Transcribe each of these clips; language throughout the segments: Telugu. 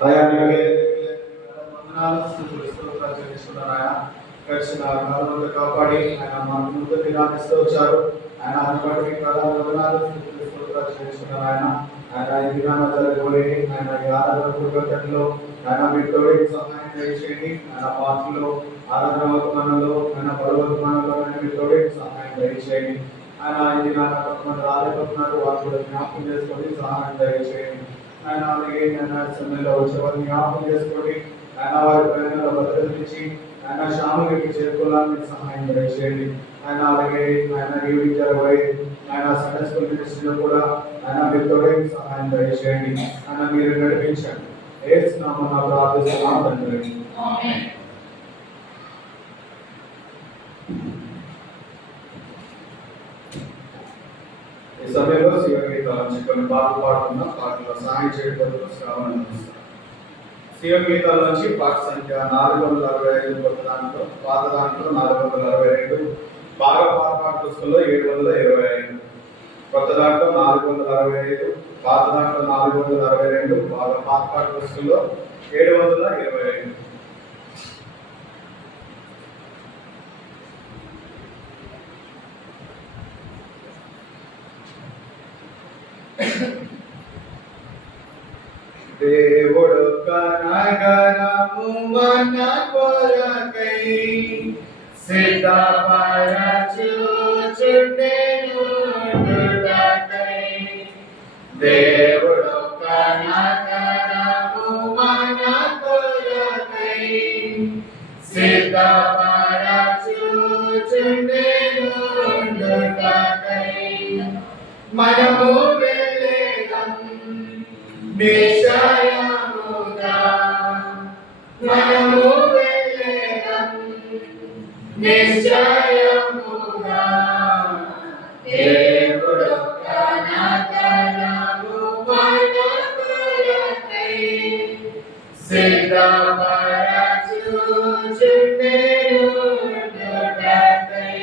దయానికి వందనాలు స్తోత్రాలు చెల్లిస్తున్నాను. ఆయన గడిచిన కాలంలో కాపాడి ఆయన మా ముందు దినాన్ని ఇస్తూ వచ్చారు. ఆయన అందుబాటు వందనాలు స్తోత్రాలు చెల్లిస్తున్నాను. ఆయన ఈ దినాన్ని జరగబోయే ఆయన ఆరాధన పూర్వకంలో ఆయన మీరు తోడి సహాయం చేయండి. ఆయన పాటలో ఆరాధన వర్తమానంలో ఆయన పర్వతమానంలో మీరు తోడి సహాయం దయచేయండి. ఆయన ఈ దినాన్ని కొంతమంది రాలేకపోతున్నారు, వారు కూడా జ్ఞాపకం చేసుకొని సహాయం దయచేయండి. ఆయన అలాగే ఆయన సమయంలో వచ్చే వారిని జ్ఞాపకం చేసుకొని ఆయన వారి ప్రయాణంలో భద్రతించి ఆయన శాములకి చేరుకోవడానికి సహాయం దయచేయండి. ఆయన అలాగే ఆయన ఈవినింగ్ జరగబోయే ఆయన సండే స్కూల్ మినిస్ట్రీలో కూడా ఆయన మీరు తోడే సహాయం దయచేయండి. ఆయన మీరు నడిపించండి. యేసు నామమున ప్రార్థిస్తున్నాము తండ్రి. ఈ సమయంలో శివగీతాలు కొన్ని పాటలు పాడుతున్న పాటలో సహాయం చేయడం శ్రావణ శివగీతాల నుంచి పాట సంఖ్య 465, కొత్త దాంట్లో పాత దాంట్లో 462, బాగా పాత పాట పుస్తకంలో 725, కొత్త దాంట్లో 465, పాత దాంట్లో 462, బాగా పాత పాట పుస్తకంలో 725. దేవుడు కనగరము మన కొరకై సిద్ధపరచుచుండెను దుర్గకై. దేవుడు కనగరము మన కొరకై సిద్ధపరచుచుండెను దుర్గకై. మనము నిశ్చయముగా మనము వెళ్ళేదం నిశ్చయముగా. దేవుడు కనగరము మన కొరకై సిద్ధపరచుచుండెను దుర్గకై.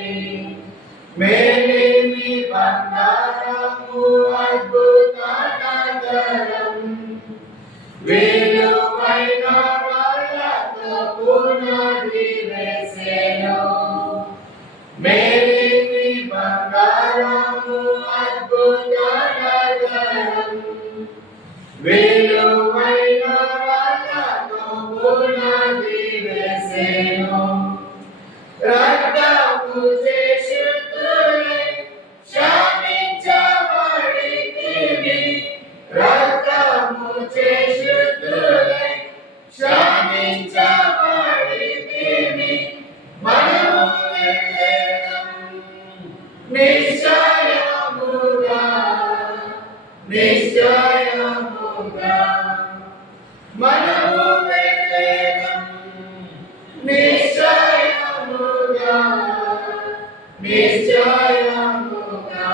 మేలిమి బంగారము అద్భుత నగరం విలువైన రాళ్ళతో పునాది వేసెను. మేలిమి బంగారము అద్భుత నగరం విలువైన రాళ్ళతో పునాది వేసెను. రక్తము శుద్ధులై శామించబడితిమి, రక్తము శుద్ధులై శామించబడితిమి. మనము వెళ్ళేదం నిశ్చయముగా నిశ్చయముగా. మనము వెళ్ళేదం నిశ్చయముగా నిశ్చయముగా.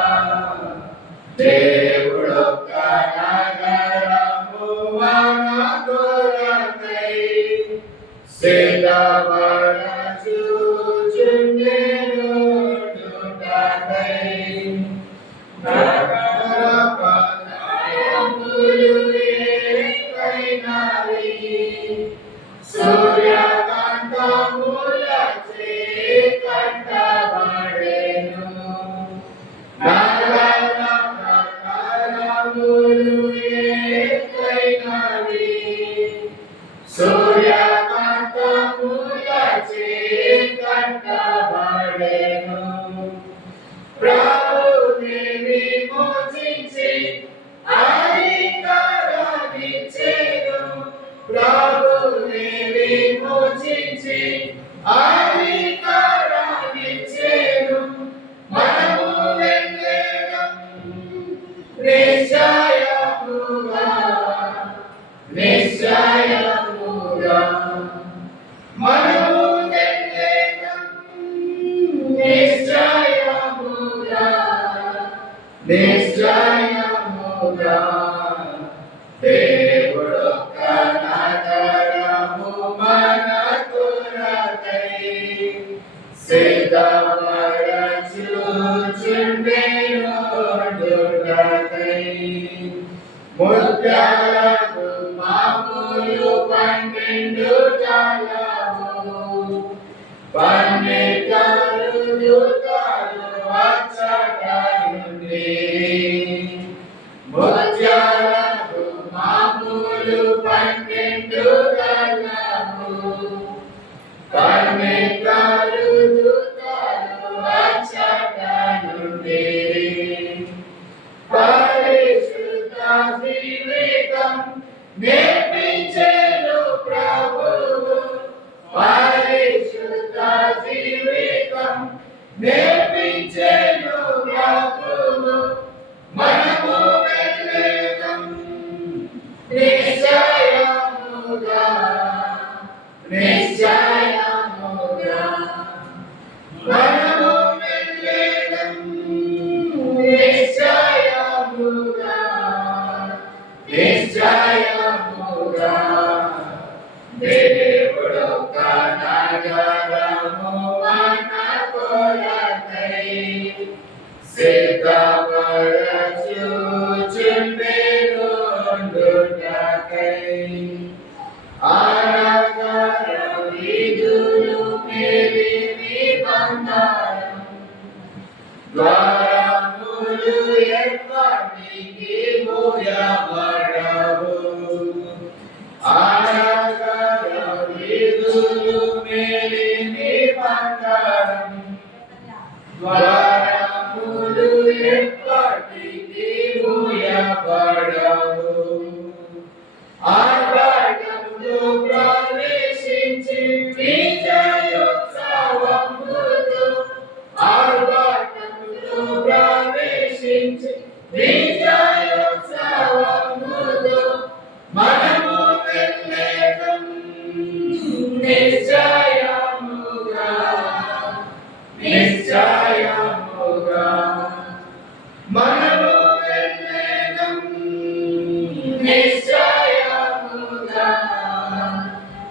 దేవుడు కనగరము మన కొరకై సిద్ధపరచుచుండెను దుర్గకై. నగరపదయములు ఏకైనవి సూర్యకాంతములచే కట్టబడెను. నగర ప్రాకారములు ఏకైనవి సూర్యకాంతములచే కట్టబడెను. ప్రభుని విమోచించి అధికారాన్నిచ్చెను. ప్రభుని విమోచించి అధికారాన్నిచ్చెను. మనము వెళ్ళేదం నిశ్చయముగా నిశ్చయముగా. మనము వెళ్ళేదం నిశ్చయముగా నిశ్చయముగా. దేవుడు కనగరము మన కొరకై సిద్ధపరచుచుండెను దుర్గకై. ముత్యాలకు మాము 12 తలము పన్నెండు దూతలు అచ్చట నుండి ముత్యాలకు మామూలు 12 తలము పన్నెండు దూతలు అచ్చట నుండి పరిశుద్ధ జీవితం నేర్పించెను ప్రభువు పరిశుద్ధ జీవితం నేర్పించెను ప్రభువు మనము వెళ్ళేదం నిశ్చయముగా నిశ్చయముగా మనము వెళ్ళేదం నిశ్చయముగా నిశ్చయముగా దేవుడొక్క నగరము మన కొరకై సిద్ధపరచుచుండెను ఉండుటకై ఆ నగర వీధులు మేలిమి బంగారం ద్వారములు ఎప్పటికీ మూయబడవు ఆ నగర వీధులు మేలిమి బంగారం ద్వారములు ఎప్పటికీ మూయబడవు ఆర్భాటములో ప్రవేశించి విజయోత్సవముతో ఆర్భాటములో ప్రవేశించి విజయోత్సవముతో మనము వెళ్ళేదం నిశ్చయముగా నిశ్చయముగా మనము వెళ్ళేదం నిశ్చయముగా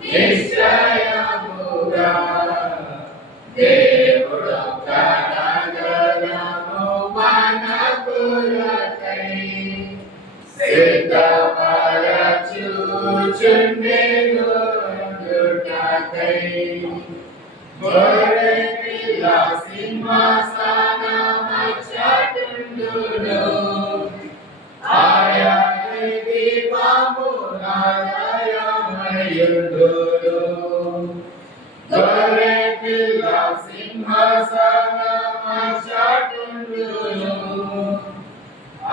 నిశ్చయముగా దేవుడొక్క నగరము మన కొరకై సిద్ధపరచుచుండెను ఉండుటకై గొర్రెపిల్ల సింహాసనమచ్చటుండును ఆయనే దీపమునాలయమయుండును గొర్రెపిల్ల సింహాసనమచ్చటుండును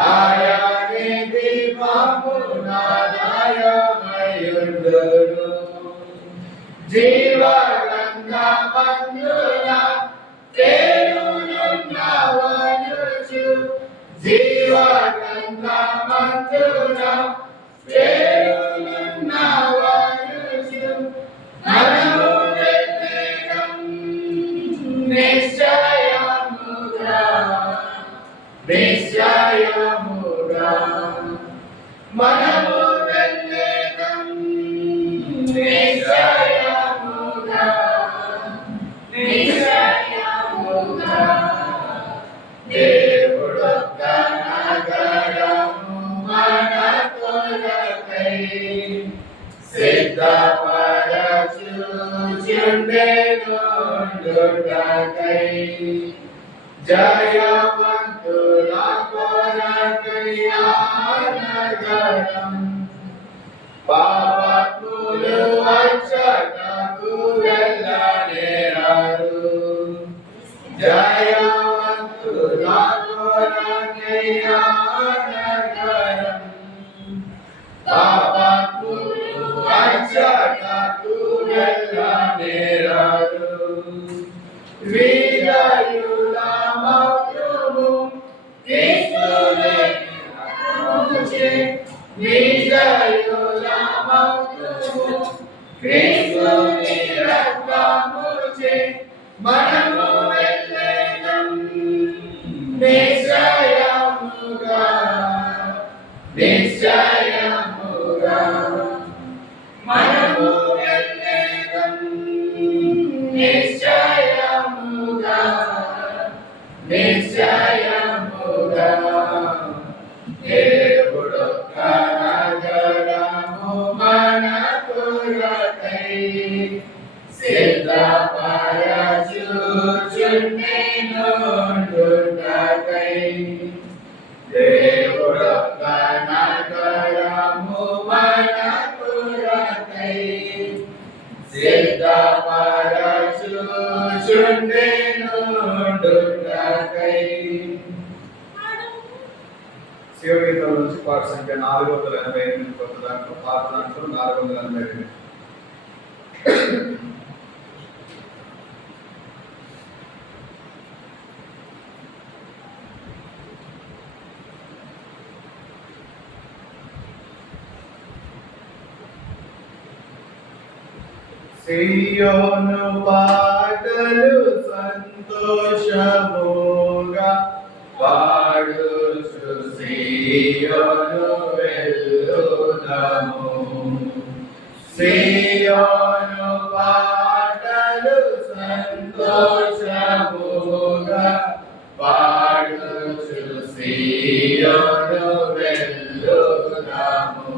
ఆయనే దీపమునాలయమయుండును జీవగ్రంథమందున పేరునున్నవనుచు జీవగ్రంథమందున పేరునున్నవనుచు మనము వెళ్ళేదం నిశ్చయముగా నిశ్చయముగా మనము వెళ్ళేదం నిశ్చయముగా నిశ్చయముగా దేవుడొక్క నగరము మన కొరకై సిద్ధపరచుచుండెను ఉండుటకై జయవంతుల కొరకై ఆ నగరం పాపములు అచ్చటకు వెళ్ళనేరారు జయవంతుల కొరకై ఆ నగరం పాపములు అచ్చటకు వెళ్ళనేరారు విజయుల మౌనము క్రీస్తునే నమ్ముచే విజయుల మౌనము క్రీస్తుని రక్తముచే మనము వెళ్ళేదం నిశ్చయముగా నిశ్చయముగా మనము వెళ్ళేదం నిశ్చయముగా నిశ్చయముగా దేవుడొక్క నగరము మన నుంచి పాట సంఖ్య 488 కొత్త దాంట్లో పాత దాంట్లో 488. సియోను పాటలు సంతోషముగా పాడుచు సియోను వెళ్ళుదాము. సియోను పాటలు సంతోషముగా పాడుచు సియోను వెళ్ళుదాము.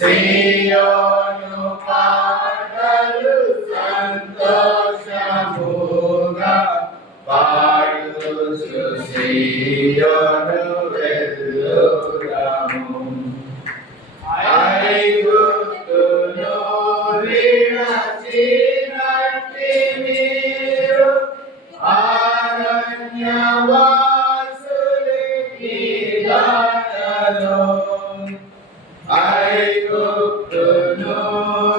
సియోను పాటలు సంతోషముగా పాడుచు సియోను వెళ్ళుదాము. ఐగుప్తును విడిచినట్టి మీరు అరణ్యవాసులకి దాటలో. ఐగుప్తును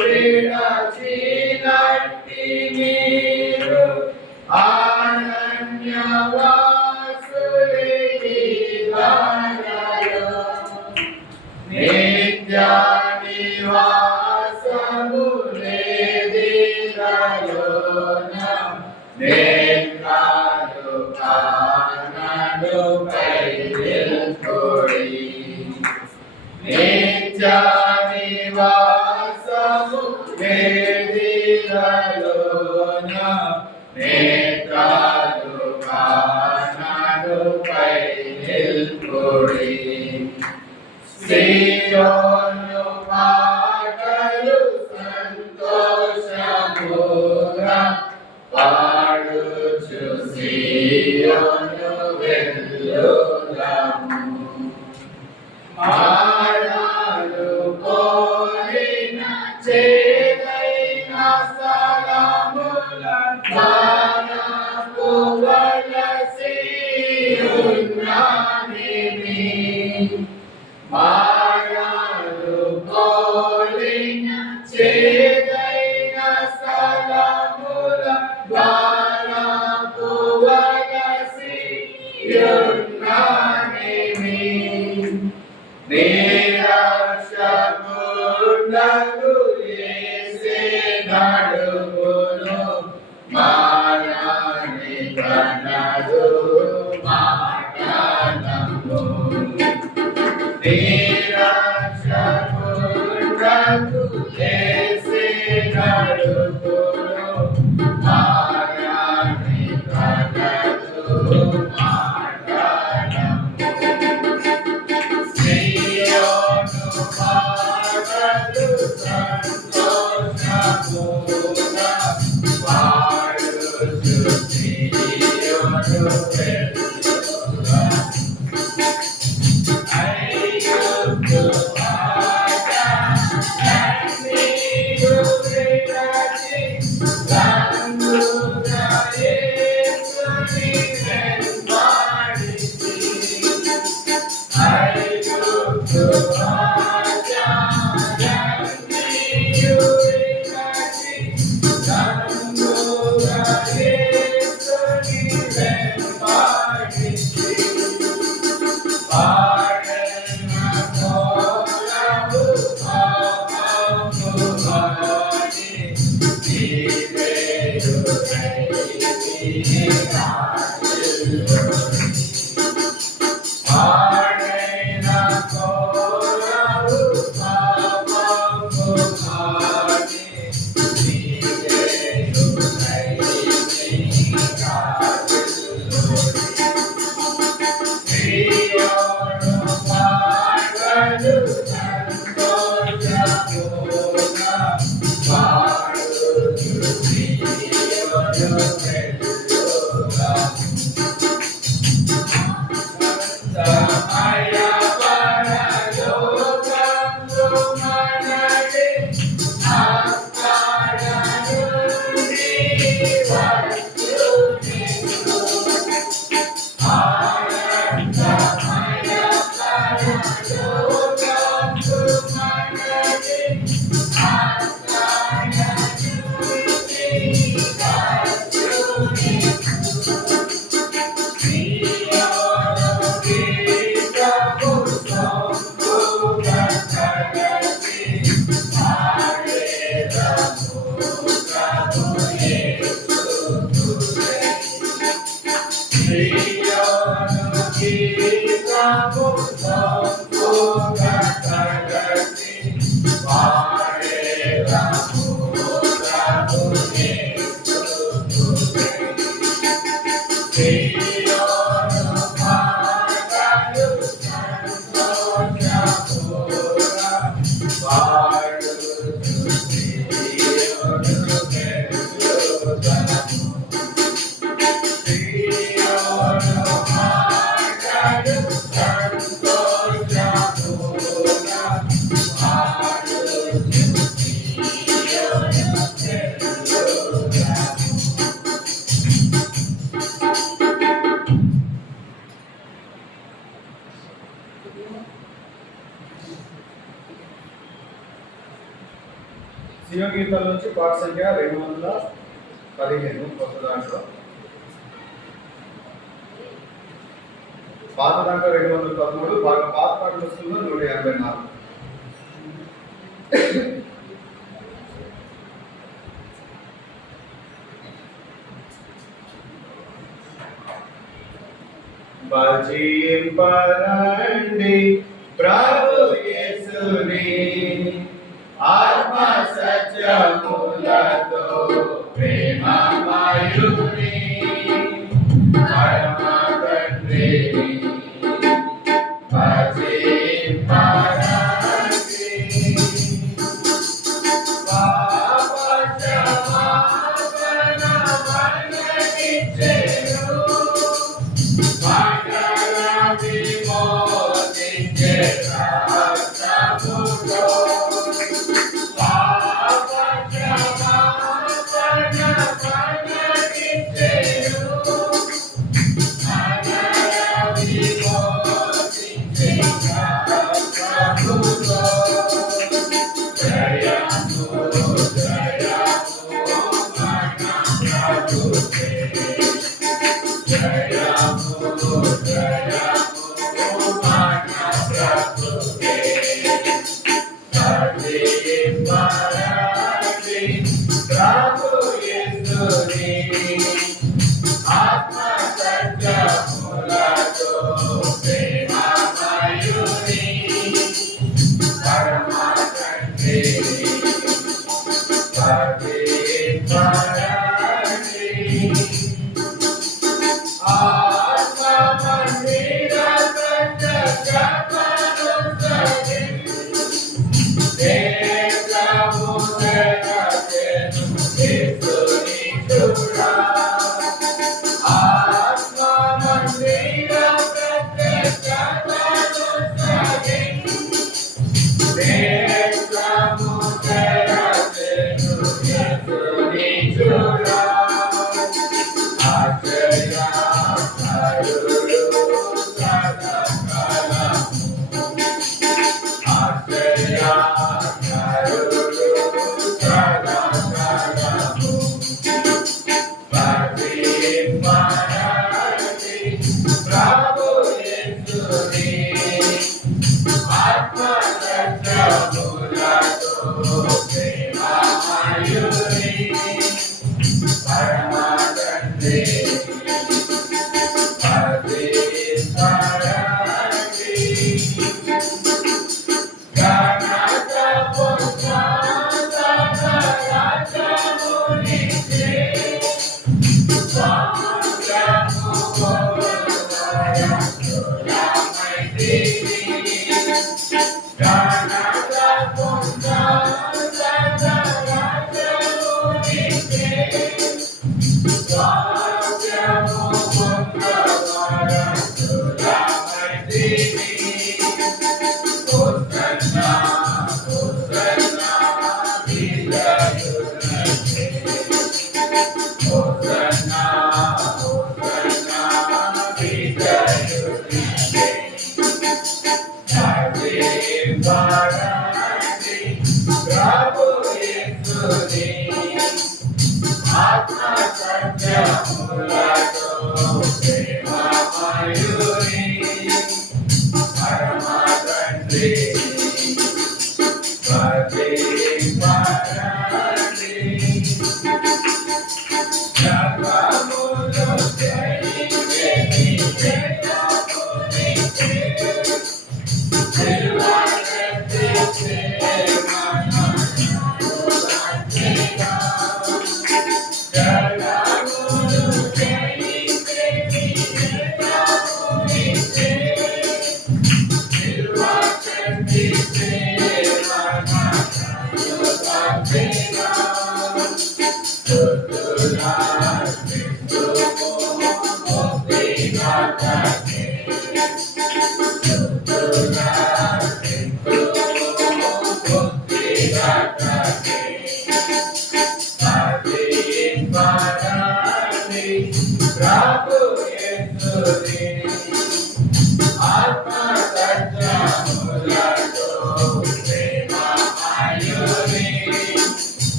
విడిచినట్టి మీరు అరణ్యవాసులకి దాటలో. నిత్య నివాసము లేదిలోన నేత్రాలు కానడు పైకొడి. నిత్య నివాసము లేదిలోన నేత్రాలు కానడు పైకొడి. సియోను పాటలు సంతోషముగా పాడుచు సియోను వెళ్ళుదాము. మాటలు కోరిన చేదైన స్థలముల మనకు వలసి ఉన్నానిమి. మాటలు కోరిన చేదైన స్థలముల మనకు వలసి ఉన్నానిమి. నిరాశకులకు యేసే నడుపును మానని కనదు మాటనము. నిరాశకులకు యేసే నడుపును మానని కనదు మాటనము. సియోను పాటలు సంతోషముగా పాడుచు సియోను వెళ్ళుదాము. ఐగుప్తు పాటలన్నీ విడిచి రంగుగా యేసుని వెంబడించి. ఐగుప్తు పాటలన్నీ విడిచి శివ గీతాల నుంచి పాట సంఖ్య 215 కొత్త దాంట్లో, పాత దాంట్లో 213, బాగా పాత పాటలు వస్తుందో 184. భజింపరండి ప్రభు యేసుని ఆత్మ సత్యములతో ప్రేమమయుని పరమ తండ్రిని భజింపరండి. పాప క్షమాపణ మనకిచ్చెను, సకల విమోచించే రక్తముతో. Thank you.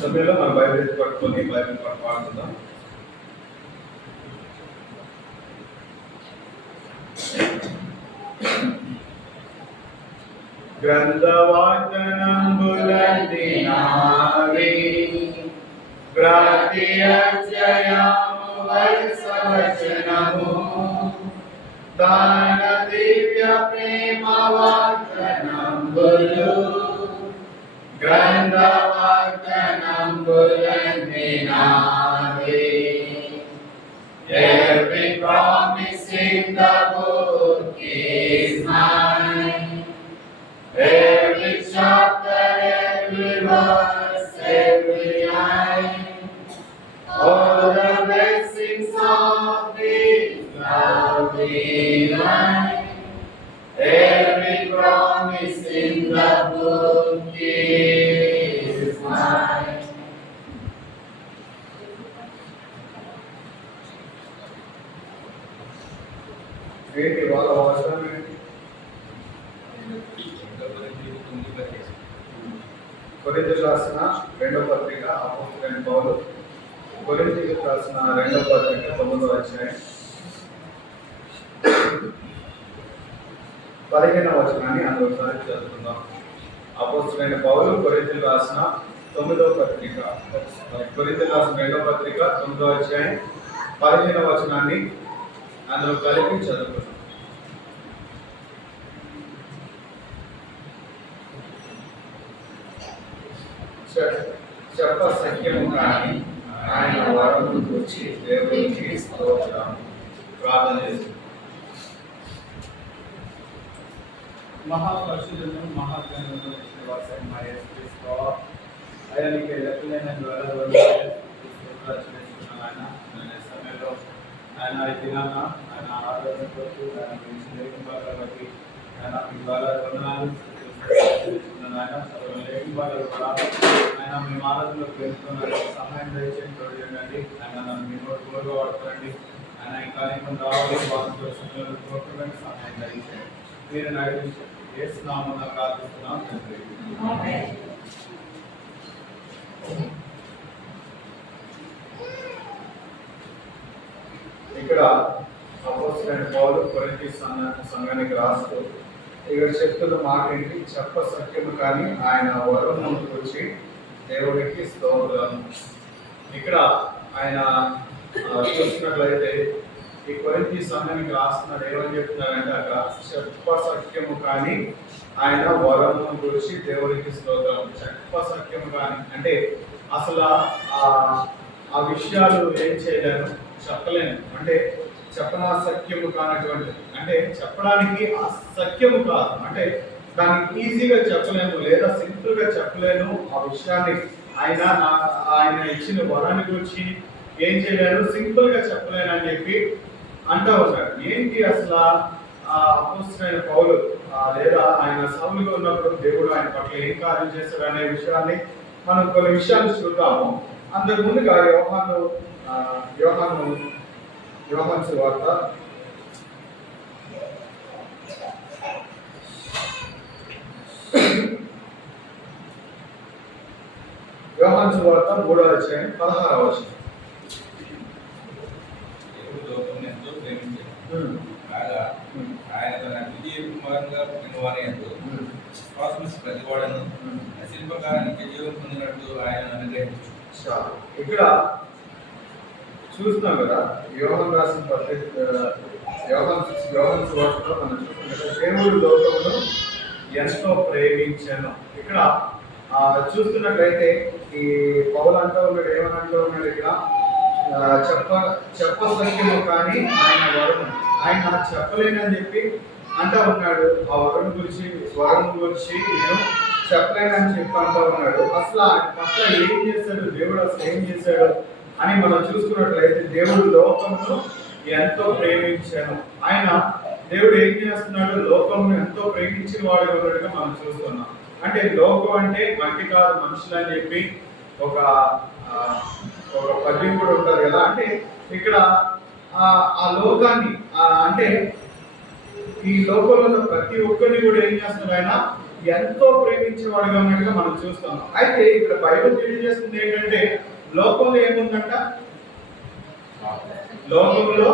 సమయంలో మన బైబిల్ పట్టుకొని బైబిల్ పాడుతుందాం. గ్రంథవాచనంబులంది నావి ప్రత్యక్షయము వచనము దాన దివ్య ప్రేమ వాచనంబులు గ్రంథవాచనంబులంది నావి. Every promise in the book is mine. Every chapter, every verse, every line, all the blessings of this lovely line. Every promise in the book is mine. ఏంటి వాళ్ళ అవసరం ఏంటి? కొరింథీయులకు రాసిన 2వ పత్రిక అపోస్తలుడైన పౌలు కొరింథీయులకు రాసిన 2వ పత్రిక 9వ అధ్యాయం 15వ వచనాన్ని అందుకోసారి చదువుకుందాం. అపోస్తలుడైన పౌలు కొరింథీయులకు రాసిన 9వ పత్రిక కొరింథీయులకు రాసిన 2వ పత్రిక 9వ అధ్యాయం 15వ వచనాన్ని అందులో కలిపి చదువుకుందాం. చెప్ప సత్యము కానీ ఆయన వరమును గురించి దేవునికి స్తోత్రం. ప్రార్థన చేస్తుంది. మహాపరిశుద్ధులను మహాజ్ఞానులను ఆయనకి లెక్కలైన ద్వారా ఆయన ఆయన ఈ దినాన ఆయన ఆరాధన కొరకు ఆయన గురించి లేఖింపాలని బట్టి ఆయన మీ ద్వారా వందనాలు ఆయన సర్వ లేఖింపాలు కూడా ఆయన మీ ఆరాధనలోకి వెళ్తున్నారు సహాయం దయచేయండి చూడండి ఆయన నన్ను మీ నోటి కోరుగా వాడుతారండి ఆయన ఈ కార్యక్రమం రావాలి వారు కోరుకోవడానికి సహాయం దయచేయండి మీరు నడిపించండి యేసునామమున ప్రార్థిస్తున్నాం తండ్రి. ఇక్కడ అపోస్తలుడైన పౌలు కొరింథీ సంఘానికి రాస్తూ ఇక్కడ చెప్తున్న మాట ఏంటి? చెప్ప సత్యము కానీ ఆయన వరం ముందుకు వచ్చి దేవుడికి స్తోత్రం. ఇక్కడ ఆయన చూసినట్లయితే ఈ కొరింథీ సంఘానికి రాస్తున్నాడు ఏమని చెప్తున్నారంటే అక్కడ చెప్ప సత్యము కానీ ఆయన వరం ముందుకు వచ్చి దేవుడికి స్తోత్రం. చెప్ప సత్యము కానీ అంటే అసలు ఆ విషయాలు ఏం చేయలేను, చెప్పలేను, అంటే చెప్పనా సత్యము కానటువంటి, అంటే చెప్పడానికి అసత్యము కాదు, అంటే దాన్ని ఈజీగా చెప్పలేము లేదా సింపుల్ గా చెప్పలేను ఆ విషయాన్ని. ఆయన ఇచ్చిన వరాన్ని గురించి ఏం చేయలేను, సింపుల్ గా చెప్పలేను అని చెప్పి అంటూ ఉన్నాడు. ఏంటి అసలు అపోస్తలుడైన పౌలు లేదా ఆయన సౌలుగా ఉన్నప్పుడు దేవుడు ఆయన పట్ల ఏం కార్యం చేశాడు అనే విషయాన్ని మనం కొన్ని విషయాలు చూద్దాము. అంతకు ముందుగా యోహాను సువార్త యోహాను సువార్త 3వ అధ్యాయం 16వ వచనం. ఆయన తన విజయ కుమారంగా పుట్టినవారి యందు విశ్వాసముంచు ప్రతివాడును నశింపకానికి జీవం పొందినట్టు ఆయన అనుగ్రహించు. ఇక్కడ చూస్తున్నాం కదా యోహాను రాసిన పత్రిక యోహాను సువార్తలో మనం చూస్తున్నట్టు దేవుడు లోకమును ఎంతో ప్రేమించాను. ఇక్కడ చూస్తున్నట్లయితే ఈ పౌలు అంటూ ఉన్నాడు, ఏమని అంటూ ఉన్నాడు ఇక్కడ? చెప్ప సత్యము కానీ ఆయన వరం, ఆయన చెప్పలేనని చెప్పి అంటూ ఉన్నాడు. ఆ వరం గురించి నేను చెప్పలేనని చెప్పి అంటూ ఉన్నాడు. అసలు ఆయన పట్ల ఏం చేశాడు దేవుడు, అసలు ఏం చేశాడు అని మనం చూసుకున్నట్లయితే దేవుడు లోకమును ఎంతో ప్రేమించాను. దేవుడు ఏం చేస్తున్నాడు? లోకమును ఎంతో ప్రేమించిన వాడు ఉన్నట్టుగా మనం చూస్తున్నాం. అంటే లోకం అంటే మట్టి కాదు మనుషులు అని చెప్పి ఒక పద్యం కూడా ఉంటారు కదా. అంటే ఇక్కడ ఆ లోకాన్ని అంటే ఈ లోకంలో ఉన్న ప్రతి ఒక్కరిని కూడా ఏం చేస్తున్నాడు? ఆయన ఎంతో ప్రేమించేవాడుగా ఉన్నట్టుగా మనం చూస్తున్నాం. అయితే ఇక్కడ బైబిల్ తెలియజేస్తుంది ఏంటంటే లోకంలో ఏముందంట? లోకంలో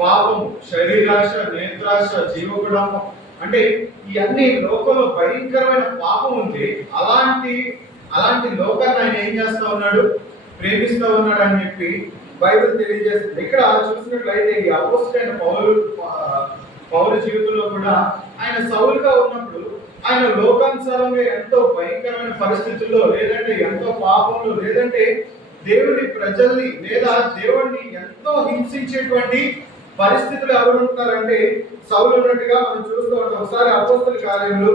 పాపము, శరీరాశ, నేత్రాశ, జీవగుణము, అంటే ఇవన్నీ లోకంలో భయంకరమైన పాపం ఉంది. అలాంటి లోకాన్ని ఆయన ఏం చేస్తా ఉన్నాడు? ప్రేమిస్తూ ఉన్నాడు అని చెప్పి బైబిల్ తెలియజేస్తుంది. ఇక్కడ చూసినట్లయితే ఈ అపోస్తలుడైన పౌలు జీవితంలో కూడా ఆయన సౌలుగా ఉన్నప్పుడు ఆయన లోకానుసారంగా ఎంతో భయంకరమైన పరిస్థితుల్లో, లేదంటే ఎంతో పాపంలో, లేదంటే దేవుని ప్రజల్ని లేదా దేవుణ్ణి ఎంతో హింసించేటువంటి పరిస్థితులు ఎవరు ఉంటారంటే సౌలు ఉన్నట్టుగా మనం చూస్తూ ఉంటాం. ఒకసారి అపోస్తల కార్యములు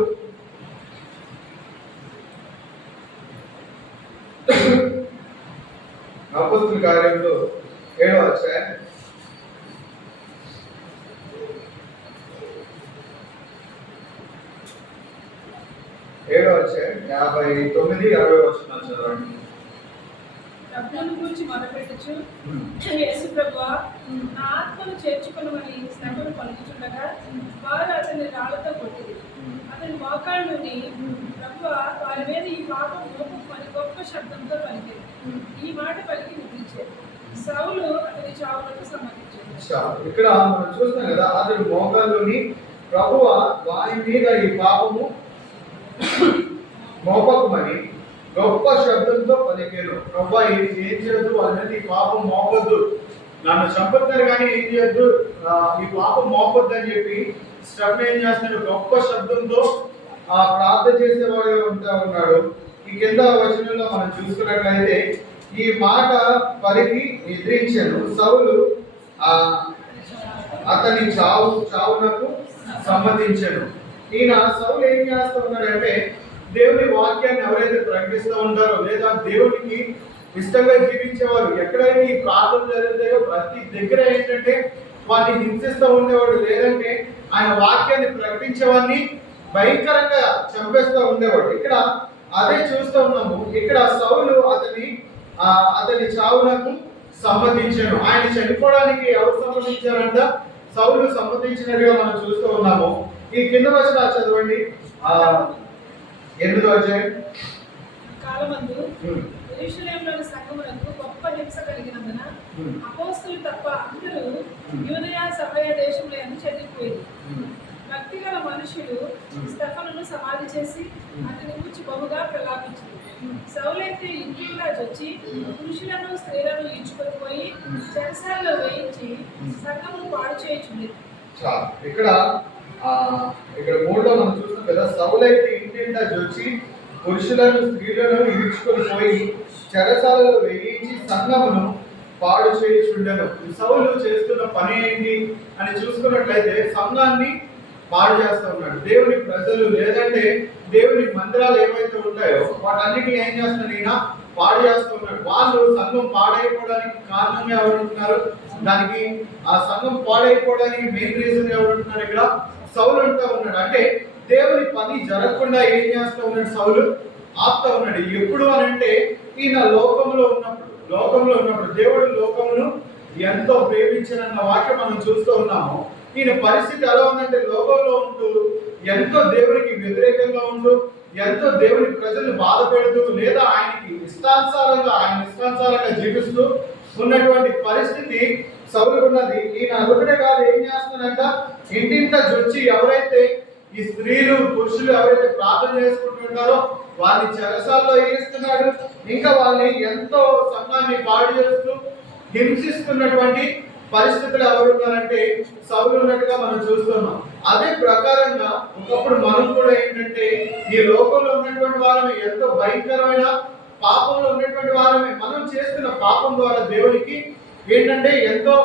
7వ అధ్యాయం 59-60 వచనాలు చదవండి. ప్రభువును గురించి మొదలుపెట్టచ్చు. యేసు ప్రభువా, నా ఆత్మను చేర్చుకొనమని శ్రమను పలుకుతుండగా వారు అతన్ని రాళ్లతో కొట్టిరి. అతని మోకాళ్ళ నుండి ప్రభువా, వారి మీద ఈ పాపం మోపమని గొప్ప శబ్దంతో పలికింది. ఈ మాట పలికి ముగించారు. సౌలు అతని చావులకు సమ్మతించాడు. ఇక్కడ మనం చూస్తున్నాం కదా, అతని మోకాళ్ళలోని ప్రభువా, వారి మీద ఈ పాపము మోపకమని గొప్ప శబ్దంతో పలికాను. ప్రభువా, ఏం చేయొద్దు, వాళ్ళ మీద ఈ పాపం మోపొద్దు, నన్ను చంపుతారు కానీ ఏం చేయొద్దు, ఈ పాపం మోపొద్దు అని చెప్పి స్టెఫెన్ ఏం చేస్తున్నాడు? గొప్ప శబ్దంతో ప్రార్థన చేసేవాడు ఉంటా ఉన్నాడు. ఈ కింద వచనంలో మనం చూసుకున్నట్లయితే ఈ మాట పలికి నిద్రించాను. సౌలు అతని చావునకు సమ్మతించాను. ఈయన సౌలు ఏం చేస్తూ ఉన్నాడంటే దేవుని వాక్యాన్ని ఎవరైతే ప్రకటిస్తూ ఉంటారో లేదా దేవునికి ఇష్టంగా జీవించేవారు. ఎక్కడైతే ఈ ప్రార్థన జరుగుతాయో ప్రతి దగ్గర ఏంటంటే వారిని హింసిస్తూ ఉండేవాడు, లేదంటే ఆయన వాక్యాన్ని ప్రకటించేవాడిని భయంకరంగా చంపేస్తూ ఉండేవాడు. ఇక్కడ అదే చూస్తూ ఉన్నాము. ఇక్కడ సౌలు అతని చావునకు సమ్మతించాను. ఆయన చనిపోవడానికి ఎవరు సమ్మతించారంట? సౌలు సమ్మతించినట్టుగా మనం చూస్తూ ఉన్నాము. ఈ కింద వచనాలు చదవండి. 8వ అధ్యాయం. కాలమందు యెరూషలేములోని సంఘమునకు గొప్ప హింస కలిగినందున అపోస్తలులు తప్ప అందరూ యూదయ సమరయ దేశంలో అని చెల్లిపోయింది. భక్తిగల మనుషులు స్తెఫనును సమాధి చేసి అతని గురించి బహుగా ప్రలాపించింది. సౌలైతే ఇంటిగా వచ్చి పురుషులను స్త్రీలను ఈడ్చుకొని పోయి చెరసాలలో వేయించి సంఘమును పాడు చేయుచుండేది. ఇక్కడ 3లో మనం చూస్తాం కదా, సౌలైతే ఇంటింటా వచ్చి పురుషులను స్త్రీలను ఈడ్చుకొని పోయి చెరసాలలో వేయించి సంఘమును పాడు చేయుచుండెను. సౌలు చేస్తున్న పని ఏంటి అని చూసుకున్నట్లయితే సంఘాన్ని పాడు చేస్తూ ఉన్నాడు. దేవుని ప్రజలు లేదంటే దేవుని మందిరాలు ఏవైతే ఉంటాయో వాటన్నిటిని ఏం చేస్తున్నాడు? ఈయన పాడు చేస్తూ ఉన్నాడు. వాళ్ళు సంఘం పాడైపోవడానికి కారణంగా ఎవరు ఉంటున్నారు? దానికి ఆ సంఘం పాడైపోవడానికి మెయిన్ రీజన్ ఎవరు ఉంటున్నారు? ఇక్కడ సౌలు అంటూ ఉన్నాడు. అంటే దేవుని పని జరగకుండా ఏం చేస్తూ ఉన్నాడు? సౌలు ఆపుతా ఉన్నాడు. ఎప్పుడు అని అంటే ఈయన లోకంలో ఉన్నప్పుడు దేవుడు లోకమును ఎంతో ప్రేమించినన్న వాక్యం మనం చూస్తూ ఉన్నాము. ఈయన పరిస్థితి ఎలా ఉందంటే లోకంలో ఉంటూ ఎంతో దేవునికి వ్యతిరేకంగా ఉంటూ ఎంతో దేవుని ప్రజల్ని బాధ పెడుతూ లేదా ఆయన ఇష్టానుసారంగా జీవిస్తూ ఉన్నటువంటి పరిస్థితి సౌలు ఉన్నది. ఈయన అదొకటే కాదు, ఏం చేస్తున్నాడంట? ఇంటింట జొచ్చి ఎవరైతే ఈ స్త్రీలు పురుషులు ఎవరైతే ప్రార్థన చేసుకుంటుంటారో వారిని చెరసాల్లో వేస్తున్నాడు. ఇంకా వాళ్ళని ఎంతో సంఘాన్ని పాడు చేస్తూ హింసిస్తున్నటువంటి పరిస్థితులు ఎవరు ఉన్నారంటే సౌలు ఉన్నట్టుగా మనం చూస్తున్నాం. అదే ప్రకారంగా ఒకప్పుడు మనం కూడా ఏంటంటే ఈ లోకంలో ఉన్నటువంటి వారమే, ఎంతో భయంకరమైన పాపంలో ఉన్నటువంటి వారమే. మనం చేస్తున్న పాపం ద్వారా దేవునికి ఏంటంటే ఎంతో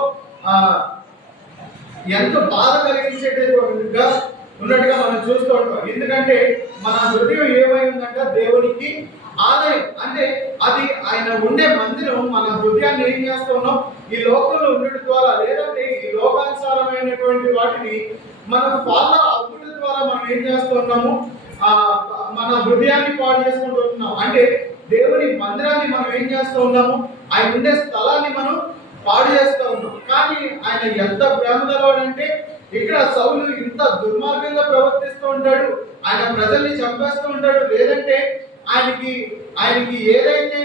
బాధ కలిగించేటట్టుగా ఉన్నట్టుగా మనం చూస్తూ ఉంటాం. ఎందుకంటే మన హృదయం ఏమై ఉందంట? దేవునికి ఆలయం. అంటే అది ఆయన ఉండే మందిరం. మన హృదయాన్ని ఏం చేస్తూ ఉన్నాం? ఈ లోకంలో ఉండడం ద్వారా లేదంటే ఈ లోకానుసారమైనటువంటి వాటిని మనం ఫాలో అవ్వడం ద్వారా మనం ఏం చేస్తూ ఉన్నాము? మన హృదయాన్ని పాడు చేసుకుంటూ ఉన్నాం. అంటే దేవుని మందిరాన్ని మనం ఏం చేస్తూ ఉన్నాము? ఆయన ఉండే స్థలాన్ని మనం పాడు చేస్తూ ఉన్నాం. కానీ ఆయన ఎంత ప్రేమగలవాడంటే ఇక్కడ సౌలు ఇంత దుర్మార్గంగా ప్రవర్తిస్తూ ఉంటాడు. ఆయన ప్రజల్ని చంపేస్తూ ఉంటాడు. లేదంటే ఆయనకి ఏదైతే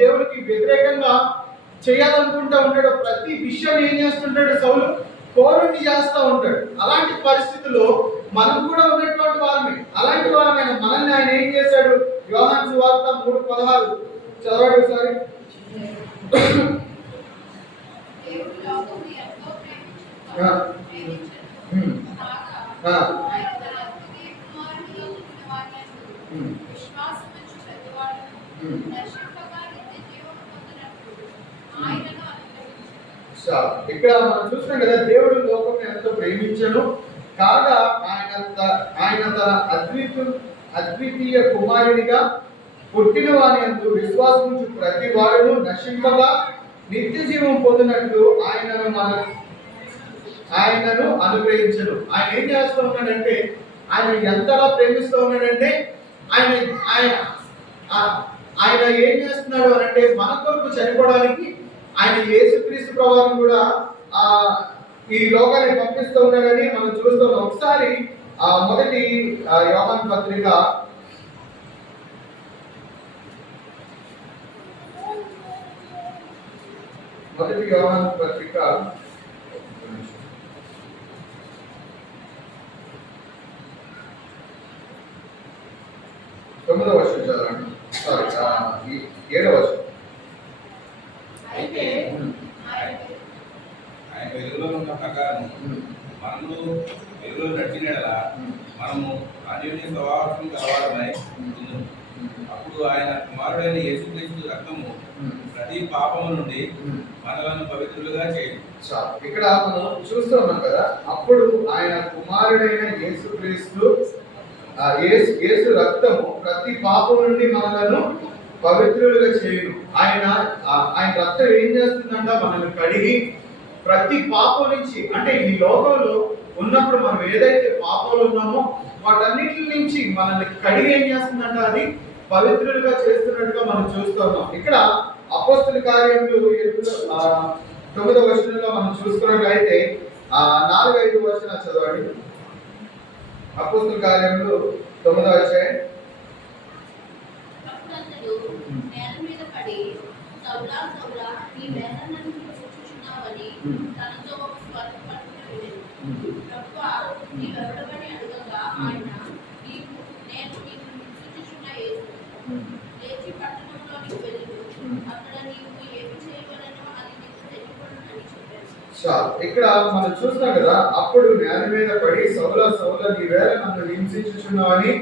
దేవునికి వ్యతిరేకంగా చేయాలనుకుంటా ఉంటాడో ప్రతి విషయాన్ని ఏం చేస్తుంటాడు? సౌలు కోరుని చేస్తూ ఉంటాడు. అలాంటి పరిస్థితుల్లో మనం కూడా ఉన్నటువంటి వారమే. అలాంటి వారమైన మనల్ని ఆయన ఏం చేశాడు? యోహాను సువార్త 3:16 చదవండి ఒకసారి. ఇక్కడ మనం చూస్తున్నాం కదా, దేవుడు లోకం ఎంతో ప్రేమించను కాగా ఆయన తన అద్వితీయ కుమారునిగా పుట్టిన వాని యందు విశ్వాసించు ప్రతి వాడును నశింపగా నిత్య జీవం పొందినట్లు ఆయనను అనుగ్రహించను. ఆయన ఏం చేస్తూ ఉన్నాడంటే ఆయన ఎంతగా ప్రేమిస్తూ ఉన్నాడంటే ఆయన ఏం చేస్తున్నాడు అంటే మన కొరకు చనిపోవడానికి ఆయన యేసుక్రీస్తు ప్రభువును కూడా ఈ లోకాన్ని పంపిస్తూ ఉన్నాడని మనం చూస్తున్నాం. ఒకసారి మొదటి యోహాను పత్రిక 9వ వచనం చదవండి. సారీ 7వ వచనం. అయితే ఆయన వెలుగులో ఉన్న ప్రకారం మనము వెలుగులో నడిచినలా మనము అన్యోన్య స్వభావం కలవాలమై ఉందుము. అప్పుడు ఆయన కుమారుడైన యేసుక్రీస్తు రక్తము ప్రతి పాపము నుండి మనలను పవిత్రులుగా చేయదు. ఇక్కడ మనం చూస్తూ ఉన్నాం కదా, అప్పుడు ఆయన కుమారుడైన యేసుక్రీస్తు యేసు రక్తము ప్రతి పాపం నుండి మనలను పవిత్రులుగా చేయను. ఆయన రక్తం ఏం చేస్తుందంట, మనల్ని కడిగి ప్రతి పాపం నుంచి, అంటే ఈ లోకంలో ఉన్నప్పుడు మనం ఏదైతే పాపాలు ఉన్నామో వాటన్నిటి నుంచి మనల్ని కడిగి ఏం చేస్తుందంట, అది పవిత్రులుగా చేస్తున్నట్టుగా మనం చూస్తున్నాం. ఇక్కడ అపోస్తల కార్యములు 9వ వచనంలో మనం చూసుకున్నట్లయితే 4-5 వచనాలు చదవండి. అపోస్తల కార్యములు 9వ అధ్యాయం. అప్పుడు అతడు నేల మీద పడి, సౌలా సౌలా, నీవేళ నన్ను చూచుచున్నావని తనతో ఒక స్వరం పలుకుట వినెను. ప్రభువా, నీవెవడవని అడగగా ఆయన, నేను నీకు చూచుచున్న యేసు. లేచి పట్టణంలోనికి వెళ్ళుము. అక్కడ నీవు ఏమి చేయవలెనో అది నీకు తెలియబడునని చెప్పాను. ఇక్కడ మనం చూస్తున్నాం కదా, అప్పుడు నేల మీద పడి సౌలా సౌలా, నీవేళ నన్ను హింసించుచున్నావని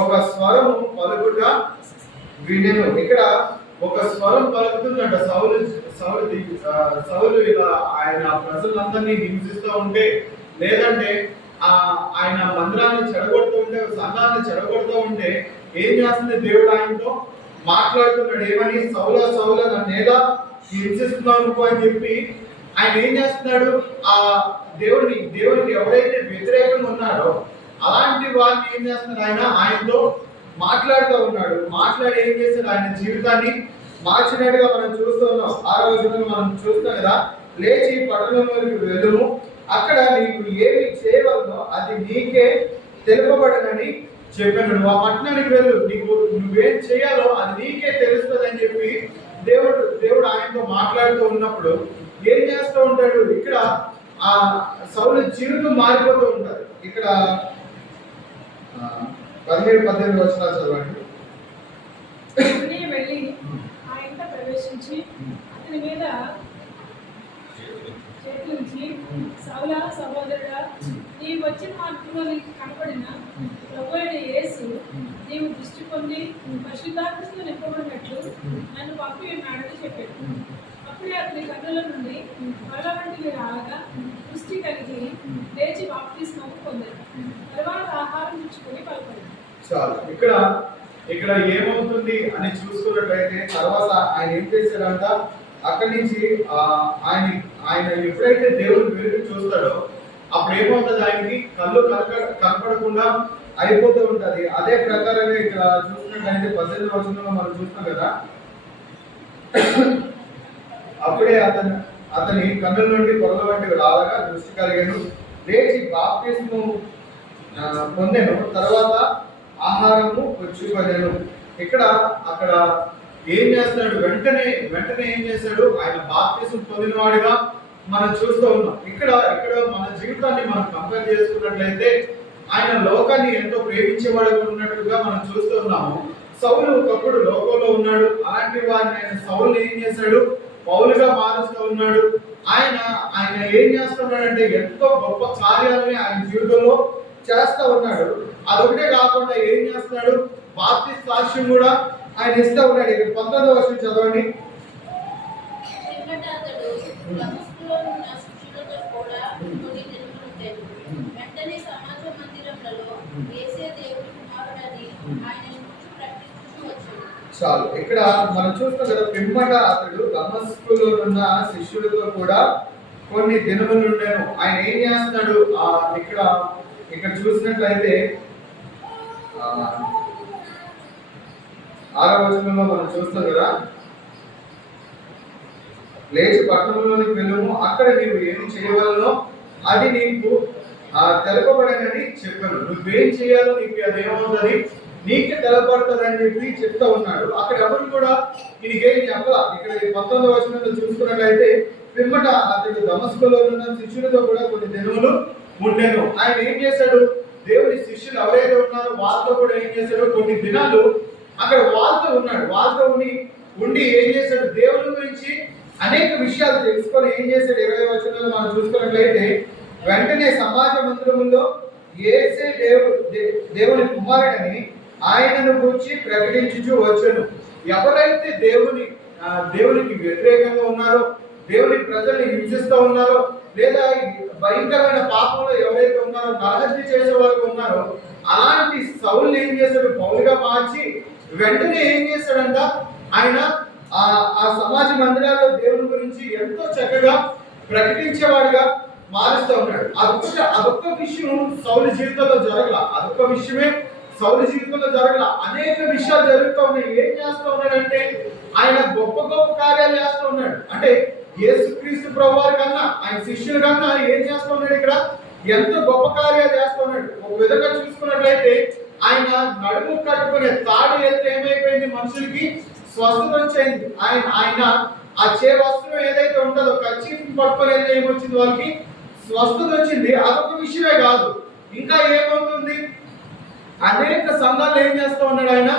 ఒక స్వరము పలుకుట వినెను. ఇక్కడ ఒక స్వరం పలుకుతుందంట. సౌలు ఇలా ఆయన ప్రజలందరినీ హింసిస్తూ ఉంటే, లేదంటే ఆయన మందిరాన్ని చెడగొడుతూ ఉంటే, సంఘాన్ని చెడగొడుతూ ఉంటే ఏం చేస్తుంది, దేవుడు ఆయనతో మాట్లాడుతున్నాడు. ఏమని, సౌలా సౌలా, నన్ను ఎలా హింసిస్తున్నావు అని చెప్పి ఆయన ఏం చేస్తున్నాడు, ఆ దేవునికి ఎవరైతే వ్యతిరేకంగా ఉన్నారో అలాంటి వారిని ఏం చేస్తున్నాడు, ఆయనతో మాట్లాడుతూ ఉన్నాడు. మాట్లాడి ఏం చేశాడు, ఆయన జీవితాన్ని మార్చినట్టుగా మనం చూస్తున్నాం. 6వ వచనంలో మనం చూస్తాం కదా, లేచి పట్టణంలోకి వెళ్ళుము, అక్కడ నీకు ఏమి చేయవలనో అది నీకే తెలుపబడనని చెప్పాను. నువ్వు ఆ పట్టణానికి వెళ్ళు, నువ్వేం చేయాలో అది నీకే తెలుస్తుంది అని చెప్పి దేవుడు ఆయనతో మాట్లాడుతూ ఉన్నప్పుడు ఏం చేస్తూ ఉంటాడు, ఇక్కడ ఆ సౌలు జీవితం మారిపోతూ ఉంటారు. ఇక్కడ 17-18 వచనాలు చదవండి. వెళ్ళి ఆయన ప్రవేశించి అతని మీద చేతులుంచి, సౌలా సహోదరుడా, నీవు వచ్చిన మార్గంలో నీకు కనపడిన ప్రభువైన యేసు నీవు దృష్టి పొంది పరిశుద్ధాత్మతో నింపబడినట్లు నన్ను పంపి ఉన్నాడని చెప్పాడు. అప్పుడే అతని కన్నుల నుండి వల వంటివి రాగా దృష్టి కలిగి లేచి బాప్తిస్మం పొందాడు. తర్వాత ఆహారం పుచ్చుకొని పలుకున్నాడు. చాలు. ఇక్కడ ఏమవుతుంది అని చూసుకున్నట్లయితే, తర్వాత ఆయన ఏం చేశాడంట, అక్కడి నుంచి ఆయన ఎప్పుడైతే దేవుడు వెలుగు చూస్తాడో అప్పుడు ఏమవుతుంది, ఆయనకి కళ్ళు కనపడకుండా అయిపోతూ ఉంటది. అదే ప్రకారంగా ఇక్కడ చూసినట్లయితే 18వ వచనంలో మనం చూస్తాం కదా, అప్పుడే అతని కన్నుల నుండి పొరల వంటివి రాగా దృష్టి కలిగాను, లేచి బాప్తిస్మము పొందెను, తర్వాత ఆహారము పుచ్చుకొనెను. అక్కడ ఏం చేస్తున్నాడు, వెంటనే ఏం చేశాడు, ఆయన బాప్తిస్మం పొందినవాడిగా మనం చూస్తూ ఉన్నాం. ఇక్కడ మన జీవితాన్ని మనం కంపేర్ చేసుకున్నట్లయితే ఆయన లోకాన్ని ఎంతో ప్రేమించేవాడుగా ఉన్నట్టుగా మనం చూస్తూ ఉన్నాము. సౌలు ఒకప్పుడు లోకంలో ఉన్నాడు. అలాంటి వారిని ఆయన సౌలుని ఏం చేశాడు, పౌలుగా మారుస్తూ ఉన్నాడు. ఆయన ఏం చేస్తున్నాడంటే ఎంతో గొప్ప కార్యాలని ఆయన జీవితంలో చేస్తూ ఉన్నాడు. అదొకటే కాకుండా ఏం చేస్తున్నాడు, బాప్తిస్మ సాక్ష్యం కూడా ఆయన ఇస్తూ ఉన్నాడు. ఇక్కడ 19వ వచనం చదవండి. చాలు. ఇక్కడ మనం చూస్తాం కదా, పిమ్మట అతడు దమస్కులో ఉన్న శిష్యులతో కూడా కొన్ని దినములు ఉండేను. ఆయన ఏం చేస్తున్నాడు, ఇక్కడ చూసినట్లయితే 6వ వచనంలో మనం చూస్తాం కదా, లేచి పట్టణంలోనికి వెళ్ళము, అక్కడ నీవు ఏమి చేయవలనో అది నీకు తెలపబడనని చెప్పాను. నువ్వేం చేయాలో నీకు అదేమవుతుంది, నీకే తెలపడుతుంది అని చెప్పి చెప్తా ఉన్నాడు. అక్కడ ఎవరు కూడా ఈయనకేం చెప్పాల. ఇక్కడ 19వ వచనంలో చూసుకున్నట్లయితే, పిమ్మట అతడు దమస్కులో ఉన్న శిష్యులతో కూడా కొన్ని దినములు ఉండెను. ఆయన ఏం చేశాడు, దేవుని శిష్యులు ఎవరైతే ఉన్నారో వాళ్ళతో కూడా ఏం చేశాడు, కొన్ని దినాలు అక్కడ వాళ్ళతో ఉన్నాడు. వాళ్ళతో ఉండి ఏం చేశాడు, దేవుని గురించి అనేక విషయాలు తెలుసుకొని ఏం చేశాడు. 20వ వచనంలో మనం చూసుకున్నట్లయితే, వెంటనే సమాజ మందిరములో యేసే దేవుని కుమారుడని ఆయనను గురించి ప్రకటించుచు వచ్చెను. ఎవరైతే దేవునికి వ్యతిరేకంగా ఉన్నారో, దేవుని ప్రజల్ని హింసిస్తూ ఉన్నారో, లేదా భయంకరమైన పాపంలో ఎవరైతే ఉన్నారో, నరహత్య చేసే వారు ఉన్నారో, అలాంటి సౌలుని ఏం చేశాడు, పౌలుగా మార్చి వెంటనే ఏం చేశాడంట, ఆయన ఆ సమాజ మందిరాల్లో దేవుని గురించి ఎంతో చక్కగా ప్రకటించేవాడుగా మారుస్తూ ఉన్నాడు. అదొక్క విషయం సౌలు జీవితంలో జరగల, అదొక్క విషయమే సౌలు జీవితంలో జరగల. అనేక విషయాలు జరుగుతూ ఉన్నాయి. ఏం చేస్తూ ఉన్నాడంటే ఆయన గొప్ప గొప్ప కార్యాలు చేస్తూ ఉన్నాడు. అంటే యేసుక్రీస్తు ప్రభువారి కన్నా ఆయన శిష్యుల కన్నా ఏం చేస్తూ ఉన్నాడు, ఇక్కడ ఎంతో గొప్ప కార్యాలు చేస్తూ ఉన్నాడు. ఒక విధంగా చూసుకున్నట్లయితే ఆయన నడుము కట్టుకునే తాడు ఎత్తే ఏమైపోయింది, మనుషులకి స్వస్థత వచ్చేది. ఆయన ఆ చే వస్త్రం ఏదైతే ఉంటుందో కర్చీఫ్ పట్టుకొని వెళ్తే ఏమొచ్చింది, వాళ్ళకి స్వస్థత వచ్చింది. అదొక విషయమే కాదు, ఇంకా ఏమవుతుంది, అనేక సంఘాలు ఏం చేస్తూ ఉన్నాడు, ఆయన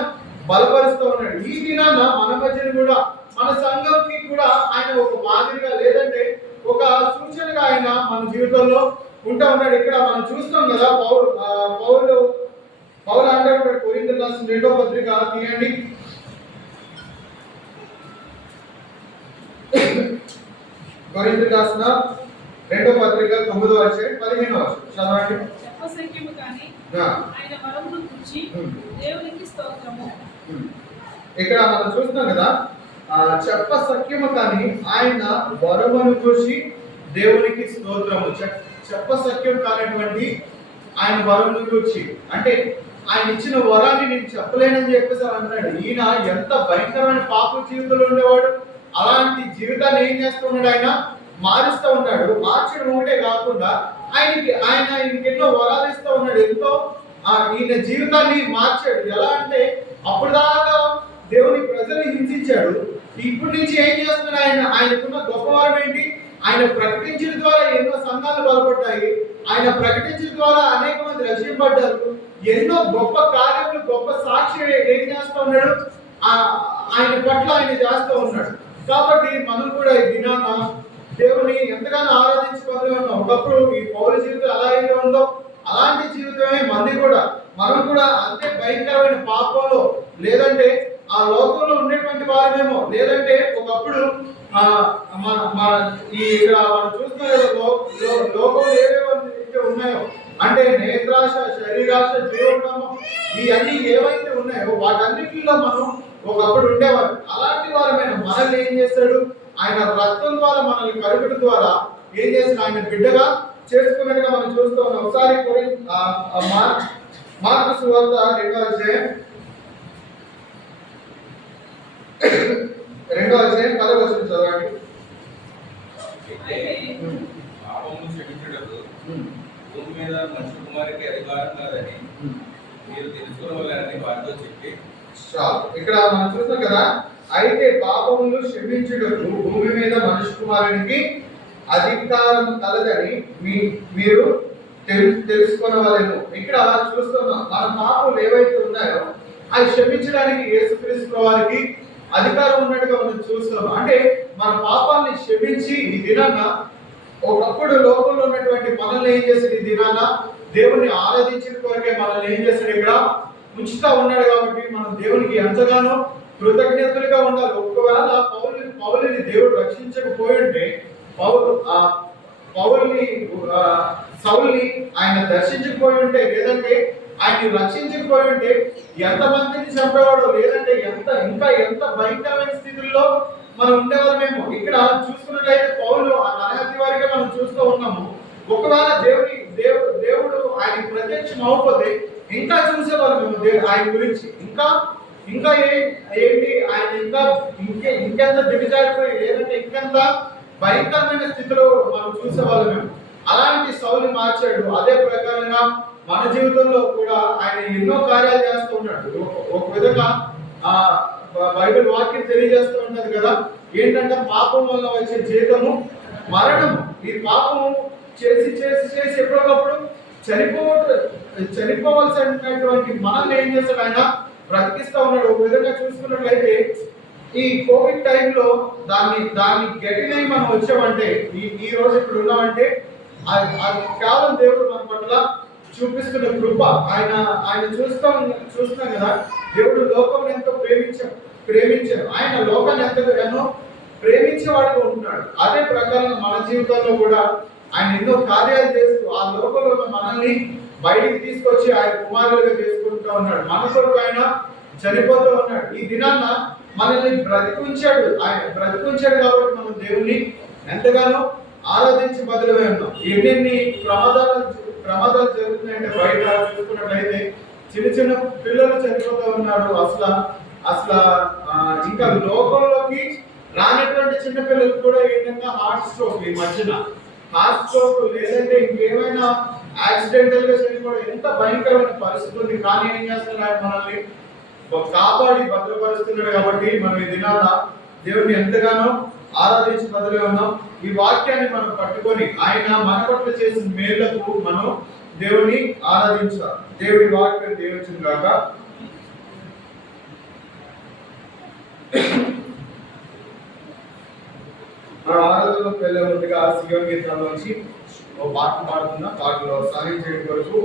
బలపరుస్తూ ఉన్నాడు. ఈ దినాన మన మధ్యన కూడా మన సంఘంకి కూడా ఆయన ఒక మాదిరిగా లేదంటే ఒక సూచనగా ఆయన మన జీవితంలో ఉంటా ఉన్నాడు. ఇక్కడ మనం చూస్తాం కదా, పౌలు అంటే ఉంటాడు. కొరింథీయులకు రాసిన 2వ పత్రిక తీయండి. కొరింథీయులకు రాసిన 2వ పత్రిక 9వ అధ్యాయం 15వ వచనం చదవండి. చెప్పసఖ్యము గాని ఆయన వరమును గురించి దేవునికి స్తోత్రము. ఇక్కడ మనం చూస్తాం కదా, చెప్పసఖ్యము కానీ ఆయన వరమును గురించి దేవునికి స్తోత్రము. చెప్పసఖ్యం కానటువంటి ఆయన వరమును గురించి అంటే ఆయన ఇచ్చిన వరాన్ని నేను చెప్పలేనని చెప్పేసి అంటున్నాడు. ఈయన ఎంత భయంకరమైన పాప జీవితంలో ఉండేవాడు, అలాంటి జీవితాన్ని ఏం చేస్తున్నాడు, ఆయన మారుస్తూ ఉన్నాడు. మార్చడం ఒకటే కాకుండా ఆయనకి ఎన్నో వరాలు ఇస్తూ ఉన్నాడు. ఎంతో ఈయన జీవితాన్ని మార్చాడు. ఎలా అంటే అప్పుడు దాకా దేవుని ప్రజల్ని హింసించాడు, ఇప్పటి నుంచి ఏం చేస్తున్నాడు, ఆయనకున్న గొప్ప వరం ఏంటి, ఆయన ప్రకటించిన ద్వారా ఎన్నో సంఘాలు బలపడ్డాయి, ఆయన ప్రకటించిన ద్వారా అనేక మంది రక్షింపడ్డారు. ఎన్నో గొప్ప కార్యములు, గొప్ప సాక్షి ఏం చేస్తూ ఉన్నాడు, ఆయన పట్ల ఆయన చేస్తూ ఉన్నాడు. కాబట్టి మనం కూడా ఈ దినాన దేవుని ఎంతగానో ఆరాధించుకొని ఉన్నాం. ఒకప్పుడు ఈ పౌర జీవితం ఎలా అయితే ఉందో అలాంటి జీవితమే మంది కూడా. మనం కూడా అంతే భయంకరమైన పాపంలో, లేదంటే ఆ లోకంలో ఉండేటువంటి వారమేమో, లేదంటే ఒకప్పుడు మనం చూస్తున్న లోకంలో ఏవైతే ఉన్నాయో అంటే నేత్రాశ, శరీరాశ, జీవోపమం, ఇవన్నీ ఏవైతే ఉన్నాయో వాటన్నిటిలో మనం ఒకప్పుడు ఉండేవారు. అలాంటి వారమైన మనల్ని ఏం చేస్తాడు, ఆయన రక్తం ద్వారా మనల్ని కలుగడం ద్వారా ఏం చేస్తాడు, ఆయన బిడ్డగా చేసుకున్నట్టుగా మనం చూస్తూ ఉన్నాం. ఒకసారి మార్కు సువార్త 2వ అధ్యాయం 10వ వచనం చదవండి. పాపమును క్షమించుటకు భూమి మీద మనుష్య కుమారునికి అధికారం కాదని మీరు తెలుసుకోవాలని వారితో చెప్పి ఇక్కడ మనం చూస్తాం కదా, అయితే పాపములు క్షమించుటకు భూమి మీద మనుష్య కుమారునికి అధికారం కలదని మీరు తెలుసుకొనవలెను. ఇక్కడ చూస్తున్నాం మన పాపములు ఏవైతే ఉన్నాయో అవి క్షమించడానికి యేసుక్రీస్తు వారికి అధికారం ఉన్నట్టుగా మనం చూస్తున్నాం. అంటే మన పాపాన్ని క్షమించి ఈ దినాన ఒకప్పుడు లోకంలో ఉన్నటువంటి మనల్ని ఏం చేశాడు, ఈ దినాన దేవుణ్ణి ఆరాధించిన కొరకే మనల్ని ఏం చేశాడు, ఇక్కడ ఉంచుతా ఉన్నాడు. కాబట్టి మనం దేవునికి ఎంతగానో కృతజ్ఞతలుగా ఉండాలి. ఒకవేళ పౌలుని దేవుడు రక్షించకపోయి ఉంటే, సౌలుని ఆయన దర్శించకపోయి ఉంటే, లేదంటే ఆయన్ని రక్షించకపోయి ఉంటే ఎంతమందిని చంపేవాడు, లేదంటే ఎంత భయంకరమైన స్థితుల్లో మనం ఉండేవాళ్ళమేమో. ఇక్కడ చూసుకున్నట్లయితే పౌలు ఆ నరహత్య వారిగా మనం చూస్తూ ఉన్నాము. ఒకవేళ దేవుడు ఆయన ప్రత్యక్షం అవ్వకపోతే ఇంకా చూసేవాళ్ళమేమో ఆయన గురించి. ఇంకా ఏంటి ఆయన ఇంకెంత దిగజారిపోయి, లేదంటే ఇంకెంత భయంకరమైన స్థితిలో మనం చూసేవాళ్ళమేమో. అలాంటి సౌలుని మార్చాడు. అదే ప్రకారంగా మన జీవితంలో కూడా ఆయన ఎన్నో కార్యాలు చేస్తూ ఉన్నాడు. ఒక విధంగా బైబిల్ వాక్యం తెలియజేస్తూ ఉంటది కదా, ఏంటంటే పాపం వల్ల వచ్చే జీతము మరణము. ఈ పాపము చేసి చేసి చేసి ఎప్పటికప్పుడు చనిపోవలసినటువంటి మనల్ని ఏం చేస్తాడు, ఆయన బ్రతికిస్తూ ఉన్నాడు. ఒక విధంగా చూసుకున్నట్లయితే ఈ కోవిడ్ టైంలో దాన్ని గట్టినై మనం వచ్చామంటే, ఈ రోజు ఇప్పుడు ఉన్నామంటే అది కేవలం దేవుడు మన పట్ల చూపిస్తున్న కృప. ఆయన చూస్తున్నాం కదా, దేవుడు లోకం ఎంతో ప్రేమించారు. ఆయన లోకాన్ని ఎంతో ప్రేమించేవాడుగా ఉంటున్నాడు. అదే ప్రకారం మన జీవితంలో కూడా ఆయన ఎన్నో కార్యాలు చేస్తూ ఆ లోకంలో మనల్ని బయటికి తీసుకొచ్చి ఆయన కుమారులుగా చేసుకుంటూ ఉన్నాడు. మన కొరకు ఆయన చనిపోతూ ఉన్నాడు. ఈ దినాన్న మనల్ని బ్రతికుంచాడు. ఆయన బ్రతికుంచాడు కాబట్టి మనం దేవుణ్ణి ఎంతగానో ఆరాధించి బదులుగా ఉన్నాం. ఎన్ని ప్రమాదాలు జరుగుతున్నాయంటే బయట చూసుకున్నట్లయితే చిన్న చిన్న పిల్లలు చనిపోతూ ఉన్నారు. అసలు ఇంకా లోకంలోకి రానటువంటి చిన్న పిల్లలు కూడా ఏంటంటే హార్ట్ స్ట్రోక్, ఈ మధ్యన హార్ట్ స్ట్రోక్ లేదంటే ఇంకేమైనా యాక్సిడెంటల్ గా చనిపోవడం ఎంత భయంకరమైన పరిస్థితి ఉంది. కానీ ఏం చేస్తున్నాడు, మనల్ని కాపాడి భద్రపరుస్తున్నాడు. కాబట్టి మనం ఈ దినాన దేవుడిని ఎంతగానో ఆరాధించి బదులుగా ఉన్నాం. ఈ వాక్యాన్ని మనం పట్టుకొని ఆయన మన పట్ల చేసిన మేళ్లకు మనం దేవుని ఆరాధించాలి. దేవుడి వాక్యం దేవుని గాక. మనం ఆరాధనలోకి వెళ్ళే ముందుగా సియోను గీతంలోంచి ఓ పాట పాడుతున్నా. పాటలో సహాయం చేయడం కొరకు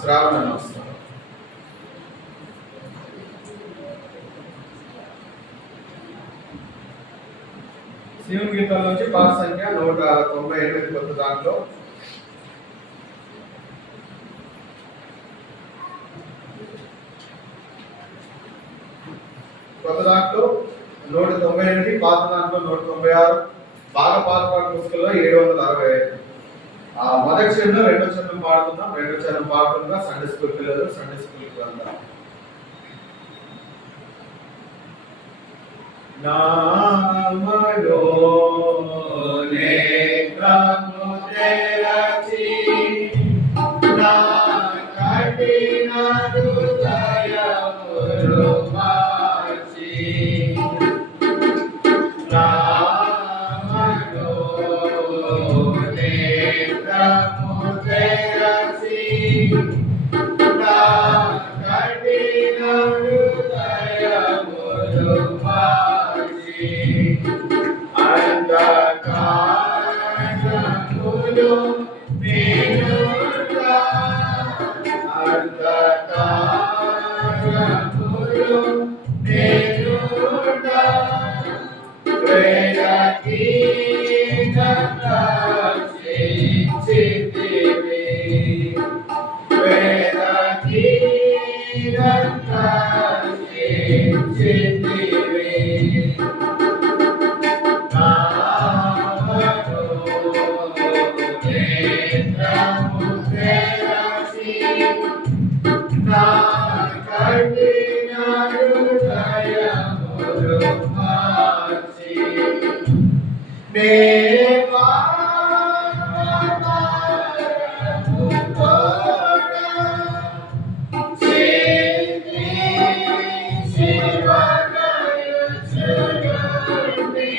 శ్రావణ వస్తాం. సియోను గీతంలోంచి పాట సంఖ్య 198 కొత్త దాంట్లో కొత్త దాంట్లో 198, పాత దాంట్లో 196, బాగా పాత పాట పుస్తకంలో 765. మొదటి చరణం రెండో చరణం పాడుతున్నాం. రెండో చరణం పాడుతుండగా సండే స్కూల్ పిల్లలు సండే స్కూల్కి వెళ్తాం. నామలోనే క్రము తెరచి నా కఠిన హృదయములు మార్చి నామలోనే క్రము తెరచి నా కఠిన హృదయములు మార్చి అంధకారములు నీనుగా అంధకారములు నీనుగా వేదకీనంగా చేయించితివి వేదకీనంగా చేయించితివి నా కఠిన హృదయములు మార్చి దేవాలయము తోడ చేతి శివగయుచునుండి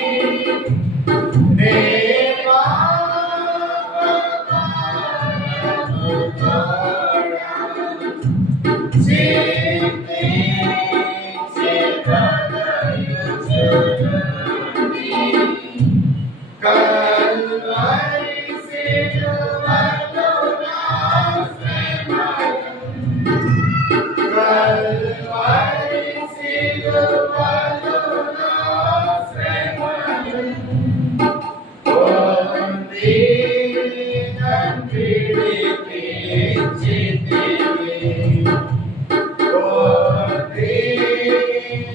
దేవాలయము తోడ చేతి శివగయుచునుండి కల్వరి సిలువలో నా శ్రమను కల్వరి సిలువలో నా శ్రమను పొంది నన్ను విడిపించితివి పొంది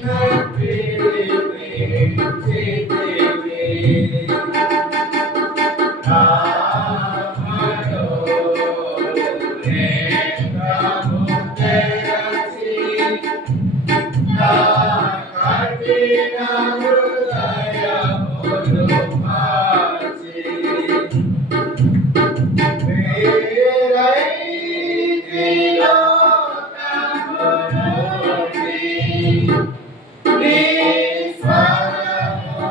నన్ను విడిపించితివి నామలోనే క్రము తెరచి నా కఠిన హృదయములు మార్చి వేరైతి లోకము నుండి నీ స్వరము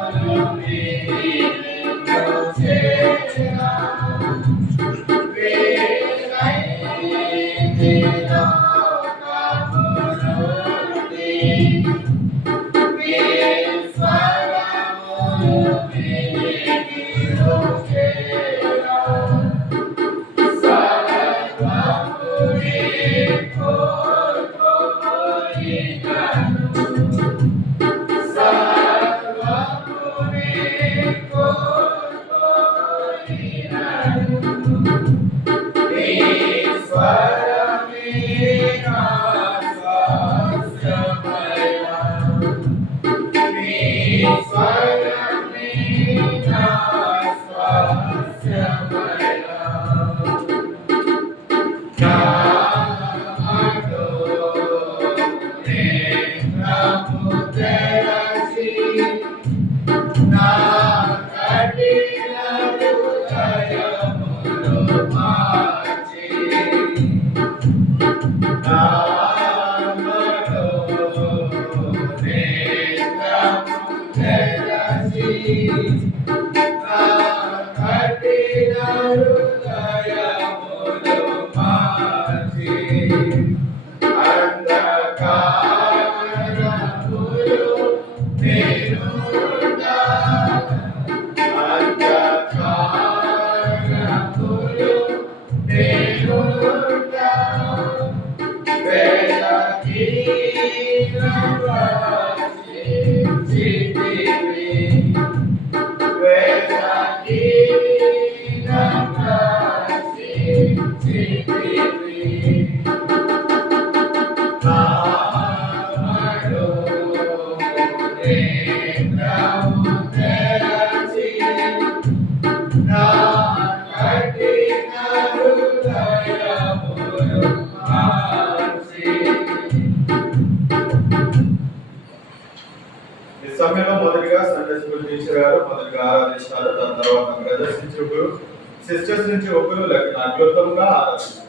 స్వరమే నా స్వాస్యమయా. నా మనోనే ప్రభు తెరచి, నా కఠిన హృదయమును మార్చి, నా మనోనే ప్రభు తెరచి, నా కఠిన హృదయమును మార్చి, అంధకారములు నేనుండా, అంధకారములు నేనుండా, వేదహీన పరిస్థితిని, వేదహీన పరిస్థితిని, నా మనోనే ప్రభు తెరచి, నా కఠిన హృదయమును మార్చి. ఈ సమయంలో మొదటిగా సండే స్కూల్ టీచర్ గారు మొదటిగా ఆరాధిస్తారు. దాని తర్వాత ప్రదర్శించి ఒకరు, సిస్టర్స్ నుంచి ఒకరు లేకపోతే అద్భుతంగా ఆరాధిస్తారు.